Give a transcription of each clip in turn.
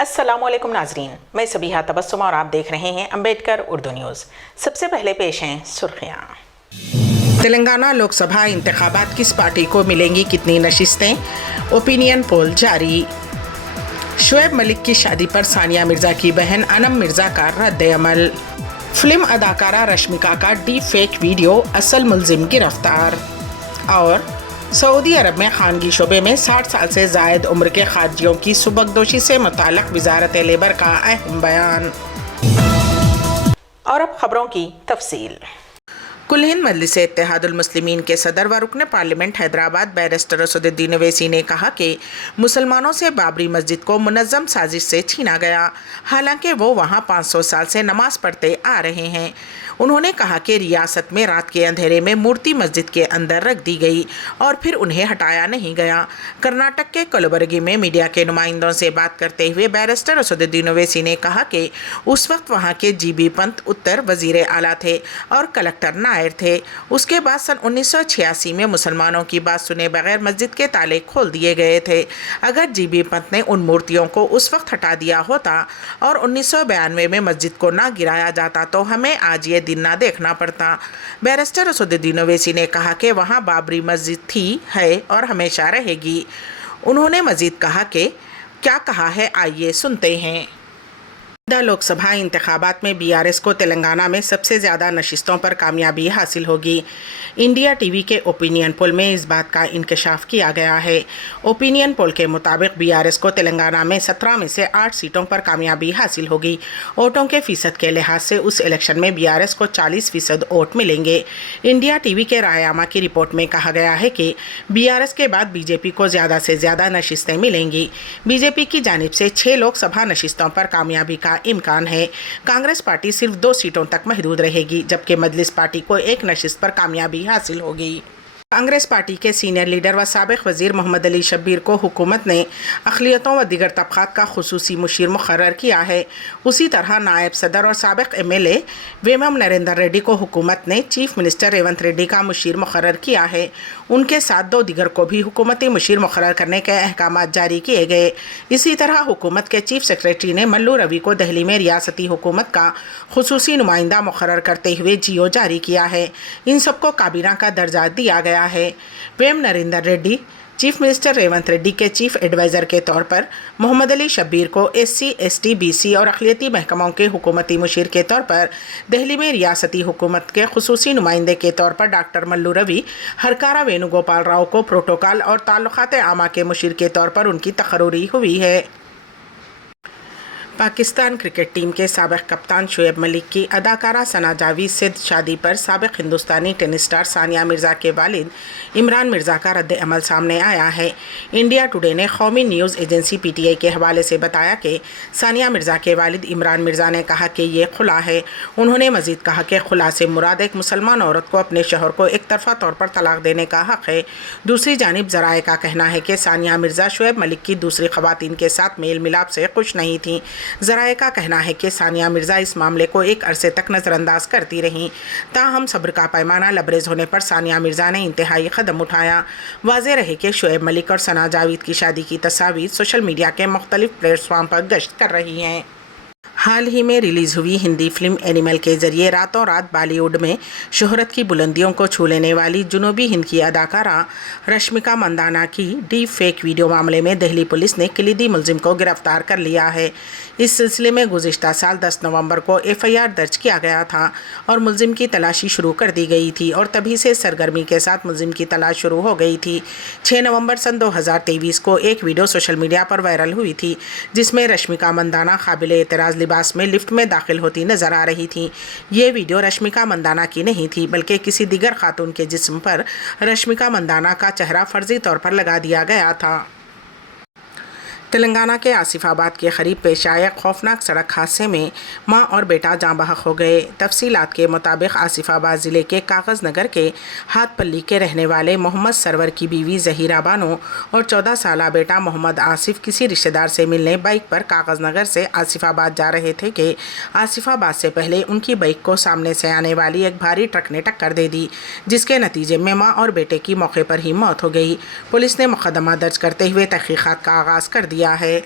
अस्सलाम वालेकुम नाजरीन, मैं सबीहा तबस्सुम और आप देख रहे हैं अम्बेडकर उर्दू न्यूज़। सबसे पहले पेश हैं सुर्खियाँ। तेलंगाना लोकसभा इंतखाबात किस पार्टी को मिलेंगी, कितनी नशिस्तें? ओपिनियन पोल जारी। शुएब मलिक की शादी पर सानिया मिर्ज़ा की बहन अनम मिर्ज़ा का रद्द-ए-अमल। फिल्म अदाकारा रश्मिका का डीप फेक वीडियो, असल मुल्जिम गिरफ्तार। और सऊदी अरब में खानगी शोबे में 60 साल से ज़ायद उम्र के खारजियों की सुबकदोशी से मुताल्लिक़ वज़ारत लेबर का अहम बयान। और अब खबरों की तफसील। कुल हिंद मजलिस इत्तेहादुल मुस्लिमीन के सदर व रुकन पार्लियामेंट हैदराबाद बैरिस्टर असदुद्दीन ओवैसी ने कहा कि मुसलमानों से बाबरी मस्जिद को मुनज़्ज़म साजिश से छीना गया, हालांकि वो वहाँ 500 साल से नमाज पढ़ते आ रहे हैं। उन्होंने कहा कि रियासत में रात के अंधेरे में मूर्ति मस्जिद के अंदर रख दी गई और फिर उन्हें हटाया नहीं गया। कर्नाटक के कलबुर्गी में मीडिया के नुमाइंदों से बात करते हुए बैरिस्टर असदुद्दीन ओवैसी ने कहा कि उस वक्त वहाँ के जीबी पंत उत्तर वजीर आला थे और कलेक्टर नायर थे। उसके बाद सन 1986 में मुसलमानों की बात सुने बगैर मस्जिद के ताले खोल दिए गए थे। अगर जीबी पंत ने उन मूर्तियों को उस वक्त हटा दिया होता और 1992 में मस्जिद को ना गिराया जाता तो हमें आज ये दिन ना देखना पड़ता। बैरिस्टर असदुद्दीन ओवैसी ने कहा कि वहाँ बाबरी मस्जिद थी, है और हमेशा रहेगी। उन्होंने मजीद कहा कि क्या कहा है, आइए सुनते हैं। लोकसभा इंतखाबात में बीआरएस को तेलंगाना में सबसे ज़्यादा नशिस्तों पर कामयाबी हासिल होगी। इंडिया टीवी के ओपिनियन पोल में इस बात का इंकशाफ किया गया है। ओपिनियन पोल के मुताबिक बीआरएस को तेलंगाना में 17 में से 8 सीटों पर कामयाबी हासिल होगी। वोटों के फ़ीसद के लिहाज से उस इलेक्शन में बीआरएस को 40% वोट मिलेंगे। इंडिया टीवी के रायामा की रिपोर्ट में कहा गया है कि बीआरएस के बाद बीजेपी को ज़्यादा से ज़्यादा नशिस्तें मिलेंगी। बीजेपी की जानिब से 6 लोकसभा नशिस्तों पर कामयाबी का इम्कान है। कांग्रेस पार्टी सिर्फ 2 सीटों तक महदूद रहेगी, जबकि मजलिस पार्टी को 1 नशिस्त पर कामयाबी हासिल होगी। कांग्रेस पार्टी के सीनियर लीडर व साबिक वजीर मोहम्मद अली शब्बीर को हुकूमत ने अक़लियतों व दीगर तबक़ात का खुसूसी मुशीर मुक़र्रर किया है। उसी तरह नायब सदर और साबिक एमएलए वेमम नरेंद्र रेड्डी को हुकूमत ने चीफ मिनिस्टर रेवंत रेड्डी का मुशीर मुक़र्रर किया है। उनके साथ 2 दीगर को भी हुकूमती मुशीर मुक़र्रर करने के अहकाम जारी किए गए। इसी तरह हुकूमत के चीफ सेक्रेटरी ने मल्लू रवि को दिल्ली में रियासती हुकूमत का खुसूसी नुमाइंदा मुक़र्रर करते हुए जीओ जारी किया है। इन सबको काबीना का दर्जा दिया गया है। वेम नरेंद्र रेड्डी चीफ मिनिस्टर रेवंत रेड्डी के चीफ एडवाइज़र के तौर पर, मोहम्मद अली शब्बीर को एससी, एसटी, बीसी और अक़लियती महकमों के हुकूमती मुशीर के तौर पर, दिल्ली में रियासती हुकूमत के खुसूसी नुमाइंदे के तौर पर डॉक्टर मल्लू रवि, हरकारा वेणुगोपाल राव को प्रोटोकॉल और ताल्लुकात आमा के मुशीर के तौर पर उनकी तक़र्रुरी हुई है। पाकिस्तान क्रिकेट टीम के साबिक़ कप्तान शुएब मलिक की अदाकारा सना जावेद से शादी पर साबिक़ हिंदुस्तानी टेनिस स्टार सानिया मिर्ज़ा के वालिद इमरान मिर्ज़ा का रद्द-ए-अमल सामने आया है। इंडिया टुडे ने कौमी न्यूज़ एजेंसी पीटीआई के हवाले से बताया कि सानिया मिर्ज़ा के वालिद इमरान मिर्ज़ा ने कहा कि ये खुला है। उन्होंने मज़ीद कहा कि खुला से मुराद एक मुसलमान औरत को अपने शौहर को एक तरफ़ा तौर पर तलाक देने का हक़ है। दूसरी जानिब ज़राए का कहना है कि सानिया मिर्ज़ा शुएब मलिक की दूसरी ख़वातीन के साथ मेल मिलाप से खुश नहीं थीं। ज़राए का कहना है कि सानिया मिर्ज़ा इस मामले को एक अरसे तक नज़रअंदाज करती रहीं। ताहम सब्र का पैमाना लबरेज होने पर सानिया मिर्ज़ा ने इंतहाई कदम उठाया। वाज़ेह रहे कि शुएब मलिक और सना जावेद की शादी की तस्वीर सोशल मीडिया के मुख्तलिफ प्लेटफॉर्म पर गश्त कर रही हैं। हाल ही में रिलीज़ हुई हिंदी फिल्म एनिमल के ज़रिए रातों रात बॉलीवुड में शोहरत की बुलंदियों को छू लेने वाली जुनूबी हिंद की अदाकारा रश्मिका मंदाना की डीप फेक वीडियो मामले में दिल्ली पुलिस ने कलीदी मुलजिम को गिरफ्तार कर लिया है। इस सिलसिले में गुज़िश्ता साल 10 नवंबर को एफआईआर दर्ज किया गया था और मुलजिम की तलाशी शुरू कर दी गई थी और तभी से सरगर्मी के साथ मुलजिम की तलाश शुरू हो गई थी। 6 नवंबर सन 2023 को एक वीडियो सोशल मीडिया पर वायरल हुई थी, जिसमें रश्मिका मंदाना काबिल एतराज़ लिबास में लिफ्ट में दाखिल होती नजर आ रही थी। ये वीडियो रश्मिका मंदाना की नहीं थी, बल्कि किसी दीगर खातून के जिस्म पर रश्मिका मंदाना का चेहरा फर्जी तौर पर लगा दिया गया था। तेलंगाना के आसिफाबाद के करीब पेश आए खौफनाक सड़क हादसे में मां और बेटा जाँ बहक हो गए। तफसीलात के मुताबिक आसिफाबाद ज़िले के कागज़ नगर के हाथपल्ली के रहने वाले मोहम्मद सरवर की बीवी ज़हीरा बानो और 14 साला बेटा मोहम्मद आसिफ किसी रिश्तेदार से मिलने बाइक पर कागज़ नगर से आसिफाबाद जा रहे थे कि आसिफाबाद से पहले उनकी बाइक को सामने से आने वाली एक भारी ट्रक ने टक्कर दे दी, जिसके नतीजे में माँ और बेटे की मौके पर ही मौत हो गई। पुलिस ने मुकदमा दर्ज करते हुए तहकीकात का आगाज़ कर दिया है।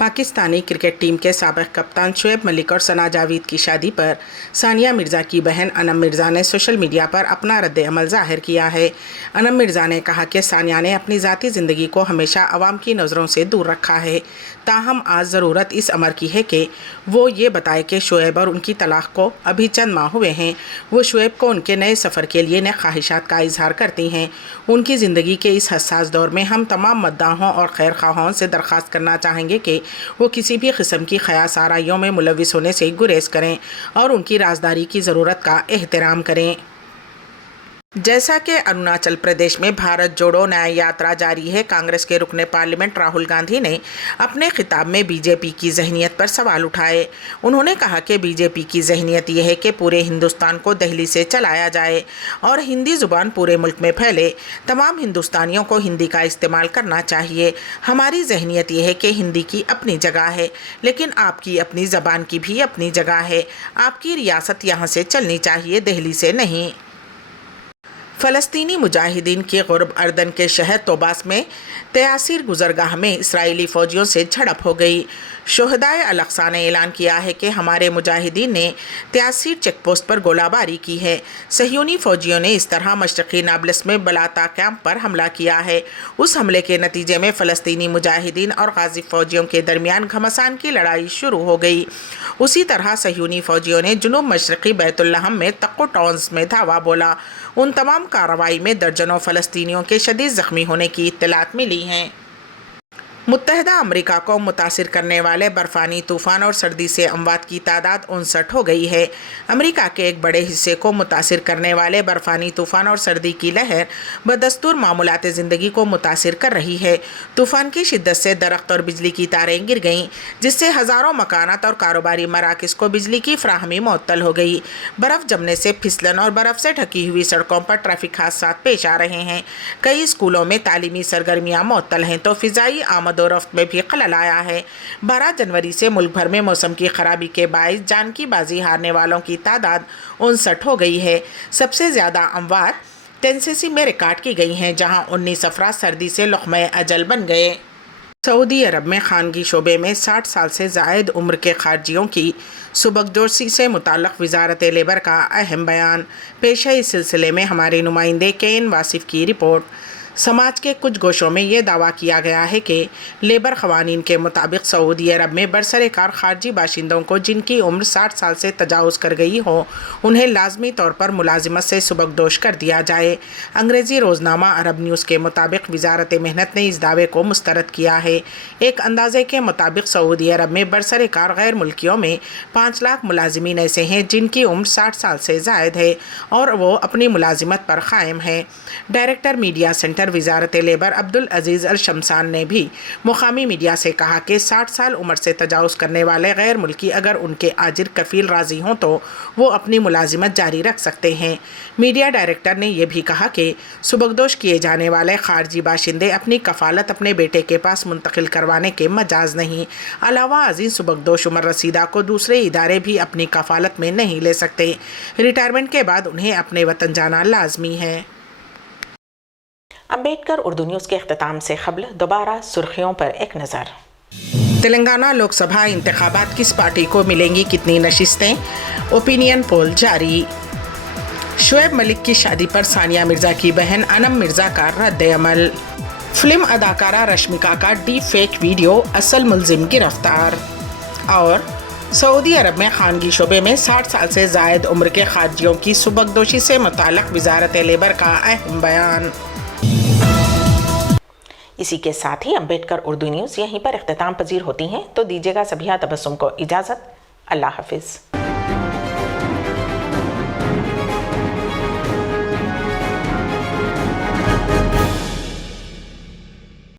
पाकिस्तानी क्रिकेट टीम के साबिक कप्तान शुएब मलिक और सना जावेद की शादी पर सानिया मिर्ज़ा की बहन अनम मिर्ज़ा ने सोशल मीडिया पर अपना रद्द अमल ज़ाहिर किया है। अनम मिर्ज़ा ने कहा कि सानिया ने अपनी ज़ाती ज़िंदगी को हमेशा आवाम की नज़रों से दूर रखा है, ताहम आज ज़रूरत इस अमर की है कि वो ये बताए कि शुएब और उनकी तलाक़ को अभी चंद माह हुए हैं। वो शुएब को उनके नए सफ़र के लिए नए ख्वाहिशात का इजहार करती हैं। उनकी ज़िंदगी के इस हसास दौर में हम तमाम मद्दाहों और खैर ख्वाहों से दरख्वास्त करना चाहेंगे कि वो किसी भी किस्म की ख़यास आराइयों में मुलविस होने से गुरेज करें और उनकी राजदारी की ज़रूरत का एहतराम करें। जैसा कि अरुणाचल प्रदेश में भारत जोड़ो न्याय यात्रा जारी है, कांग्रेस के रुकने पार्लियामेंट राहुल गांधी ने अपने खिताब में बीजेपी की जहनीत पर सवाल उठाए। उन्होंने कहा कि बीजेपी की जहनीत यह है कि पूरे हिंदुस्तान को दिल्ली से चलाया जाए और हिंदी ज़ुबान पूरे मुल्क में फैले। तमाम हिंदुस्तानियों को हिंदी का इस्तेमाल करना चाहिए। हमारी जहनीत यह है कि हिंदी की अपनी जगह है, लेकिन आपकी अपनी ज़बान की भी अपनी जगह है। आपकी रियासत यहाँ से चलनी चाहिए, दिल्ली से नहीं। फ़लस्तीनी मुजाहिदीन के गुर्ब अर्दन के शहर तोबास में तयासीर गुजरगाह में इसराइली फ़ौजियों से झड़प हो गई। शुहदाए अल-अक़सा ने ऐलान किया है कि हमारे मुजाहिदीन ने तयासीर चेक पोस्ट पर गोलाबारी की है। सहयूनी फ़ौजियों ने इस तरह मशरक़ी नाब्लस में बलाता कैंप पर हमला किया है। उस हमले के नतीजे में फ़लस्तीनी मुजाहिदीन और गाज़ी फ़ौजियों के दरमियान घमासान की लड़ाई शुरू हो गई। उसी तरह सहयूनी फ़ौजियों ने जुनूब मशरक़ी बैतुल्लहम में तक्को टाउन्स में धावा बोला। उन तमाम कार्रवाई में दर्जनों फ़लस्तीनियों के शदीद ज़ख्मी होने की इत्तलात मिली हैं। मुत्तहदा अमरीका को मुतासिर करने वाले बर्फ़ानी तूफ़ान और सर्दी से अमवात की तादाद 59 हो गई है। अमरीका के एक बड़े हिस्से को मुतासिर करने वाले बर्फ़ानी तूफ़ान और सर्दी की लहर बदस्तूर मामूलात ज़िंदगी को मुतासिर कर रही है। तूफ़ान की शिद्दत से दरख्त और बिजली की तारें गिर गईं, जिससे हज़ारों मकानात और कारोबारी मराकज़ को बिजली की फ़राहमी मुअत्तल हो गई। बर्फ़ जमने से फिसलन और बर्फ़ से ढकी हुई सड़कों पर ट्रैफिक हादसात पेश आ रहे हैं। कई स्कूलों में तालीमी सरगर्मियाँ मुअत्तल हैं तो फ़िज़ाई आमद और रफ्त में भी खलल आया है। 12 जनवरी से मुल्क भर में मौसम की खराबी के बाइस जान की बाजी हारने वालों की तादाद 59 हो गई है। सबसे ज़्यादा अमवात टेनेसी में रिकॉर्ड की गई हैं, जहां 19 अफराद सर्दी से लुक़्मे अजल बन गए। सऊदी अरब में खानगी शोबे में 60 साल से ज़ायद उम्र के खारजियों की सुबकदोशी से मुताल्लिक़ वज़ारत लेबर का अहम बयान पेश है। इस सिलसिले में हमारे नुमाइंदे केन वासिफ़ की रिपोर्ट। समाज के कुछ गोशों में ये दावा किया गया है कि लेबर क़वानीन के मुताबिक सऊदी अरब में बरसरेकार खारजी बाशिंदों को जिनकी उम्र 60 साल से तजावुज़ कर गई हो, उन्हें लाजमी तौर पर मुलाजिमत से सुबकदोश कर दिया जाए। अंग्रेज़ी रोज़नामा अरब न्यूज़ के मुताबिक वज़ारत मेहनत ने इस दावे को मुस्तरद किया है। एक अंदाज़े के मुताबिक सऊदी अरब में बरसरेकार गैर मुल्कियों में 5 लाख मुलाजिमीन ऐसे हैं जिनकी उम्र 60 साल से ज़ायद है और वो अपनी मुलाजिमत पर क़ायम है। डायरेक्टर मीडिया सेंटर वज़ारत labour Abdul Aziz Al Shamsan ने भी मुकामी मीडिया से कहा कि 60 साल उम्र से तजावुज़ करने वाले गैर मुल्की अगर उनके आजिर कफ़ील राज़ी हों तो वो अपनी मुलाजिमत जारी रख सकते हैं। मीडिया डायरेक्टर ने यह भी कहा कि सुबकदोश किए जाने वाले खारजी बाशिंदे अपनी कफ़ालत अपने बेटे के पास मुंतकिल करवाने के मजाज नहीं। अलावा अजीज़ सुबकदोश उम्र रसीदा को दूसरे इदारे भी अपनी कफ़ालत में नहीं ले सकते। रिटायरमेंट के बाद उन्हें अपने वतन जाना लाजमी है। अम्बेडकर उर्दू न्यूज़ के अख्ताम से क़ब्ल दोबारा सुर्खियों पर एक नज़र। तेलंगाना लोकसभा इंतखाबात किस पार्टी को मिलेंगी, कितनी नशिस्तें, ओपिनियन पोल जारी। शुएब मलिक की शादी पर सानिया मिर्ज़ा की बहन अनम मिर्ज़ा का रद्द अमल। फिल्म अदाकारा रश्मिका का डीप फेक वीडियो, असल मुलजिम गिरफ्तार। और सऊदी अरब में खानगी शोबे में 60 साल से ज़ायद उम्र के खारजियों की सुबकदोशी से मुताल्लिक़ वज़ारत लेबर का अहम बयान। इसी के साथ ही अम्बेडकर उर्दू न्यूज़ यहीं पर इख्तिताम पजीर होती हैं, तो दीजिएगा सभी तबस्सुम को इजाज़त। अल्लाह हाफिज़।